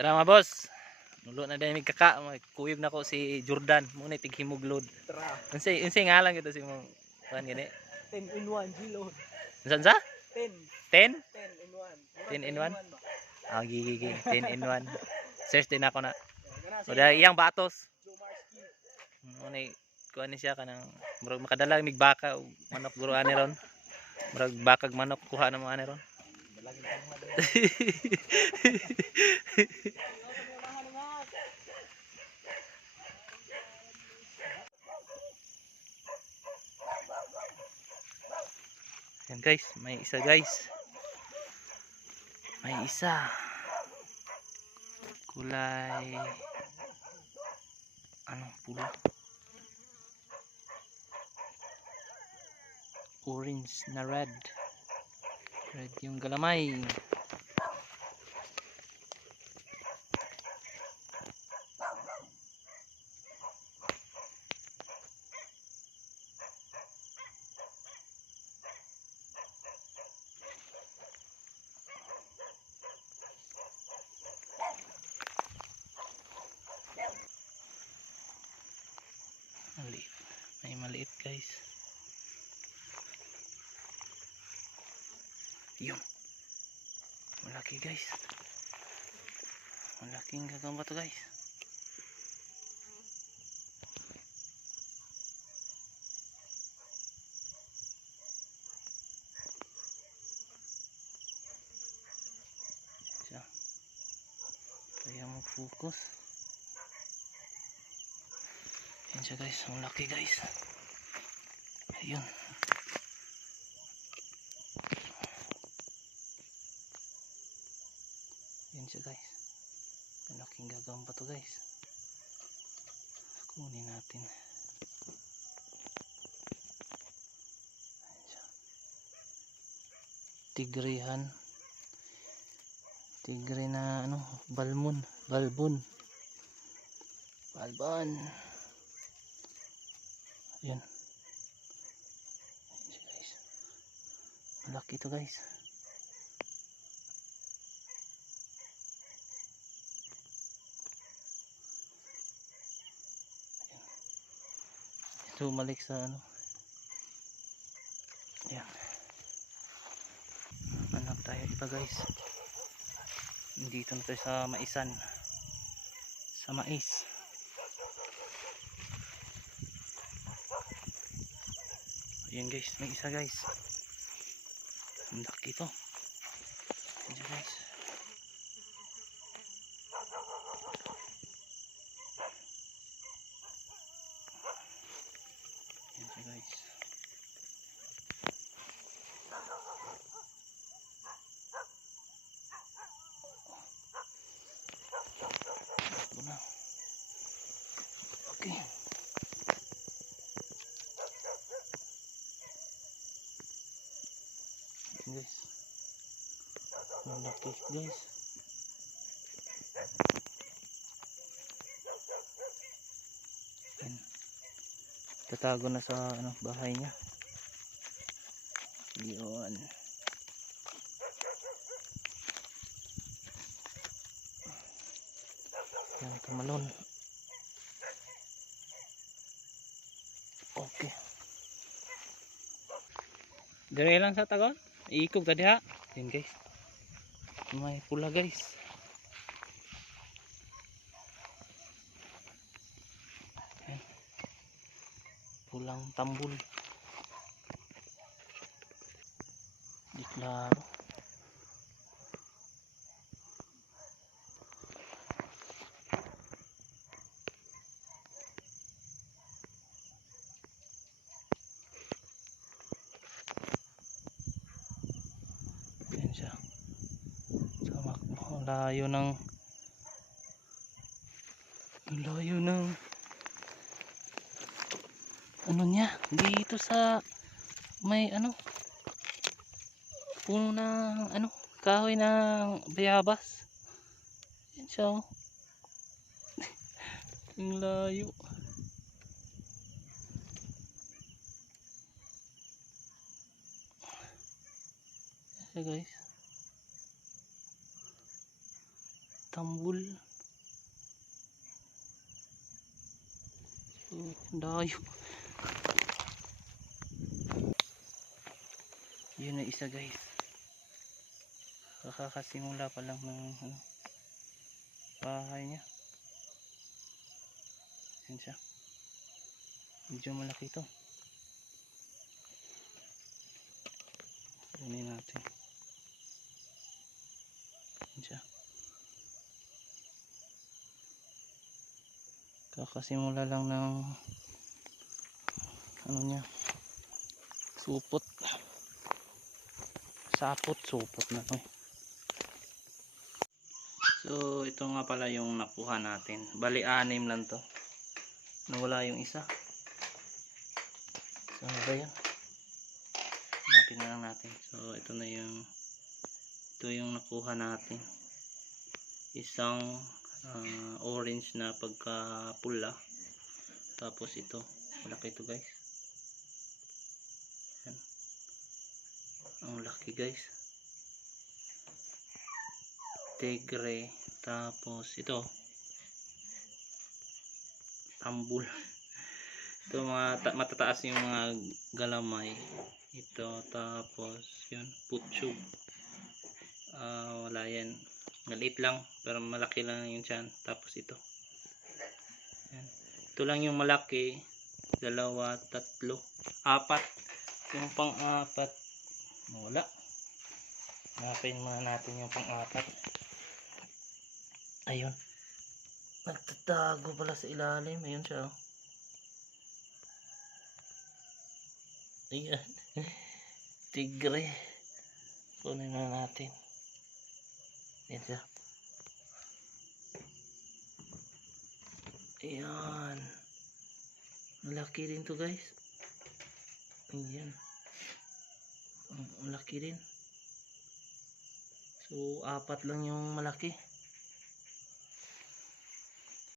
Tara mga boss. Nulo na din kaka, kuyog na ko si Jordan, mo ni tighimuglod. Tara. Unsay ngalan kita si mong kuan gani? 10 in 1 G-load. Unsan sa? 10. 10? 10 in 1. 10 in 1? ba? Ah, gigi 10 in 1. Search din ako na. Gana O dahil iyang batos. Jomarski. Mo ni kuan ni siya kanang murag makadala mig baka ug manok guro ani ron. Murag bakag manok kuha na mo ani ron. Dalagin ka mo din. Yan guys, may isa guys. May isa. Kulay anong pula? Orange na red. Red yung galamay. Maliit. May maliit guys. Yun. Malaki guys. Malaking gagamba to guys. Siya. Kaya mag-focus. Yan siya guys. Malaki guys. Ayun. Yan siya guys. Malaking gagamba to guys. Kunin natin. Yan siya. Tigrehan. Tigre na ano, balbon. Balbon. Yan. Yan siya guys. Malaki to guys. Ito umalik sa ano. Yan. Hanap tayo iba guys. Dito na tayo sa maisan. Sa mais. Ayan guys, may isa guys. Ang laki ito. Ayan guys. Ayan guys. Buna. Okay. Ayan guys. Ang laki guys. Ayan. Tatago na sa ano, bahay niya. Yun. Yan, tumalon. Okay. Dire lang sa tagon. Iikog tadi ha. Yan guys. May pula guys. Yan. Pulang tambul. Di klaro. Yan siya. Layo ng ano niya dito sa may ano puno ng ano kahoy ng bayabas. Yan siya oh. Ang layo. Yan guys. tambul. So, dayo. Yun na isa guys. Kakasimula pa lang ng bahay niya. Yan siya. Medyo malaki ito. Kunin natin. Yan siya. Kakasimula lang ng niya, supot, supot na to. So ito nga pala yung nakuha natin, bali 6 lang to, nawala yung isa. So ano ba yan, hanapin na lang natin. So ito yung nakuha natin, isang orange na pagka pula, tapos ito malaki ito guys. Yan. Ang laki guys, tigre. Tapos ito tambul. Ito mga matataas yung mga galamay ito. Tapos yun putsug, wala yan, maliit lang pero malaki lang yung tiyan. Tapos ito yan. Ito lang yung malaki, 2, 3, 4. Yung pang-4 wala. Hanapin muna natin yung pang-4. Ayun, nagtatago pala sa ilalim. Ayun siya oh. Ayan. Tigre. Kunin na natin. Ayan siya. Ayan, malaki rin to guys. Ayan, malaki rin. So 4 lang yung malaki.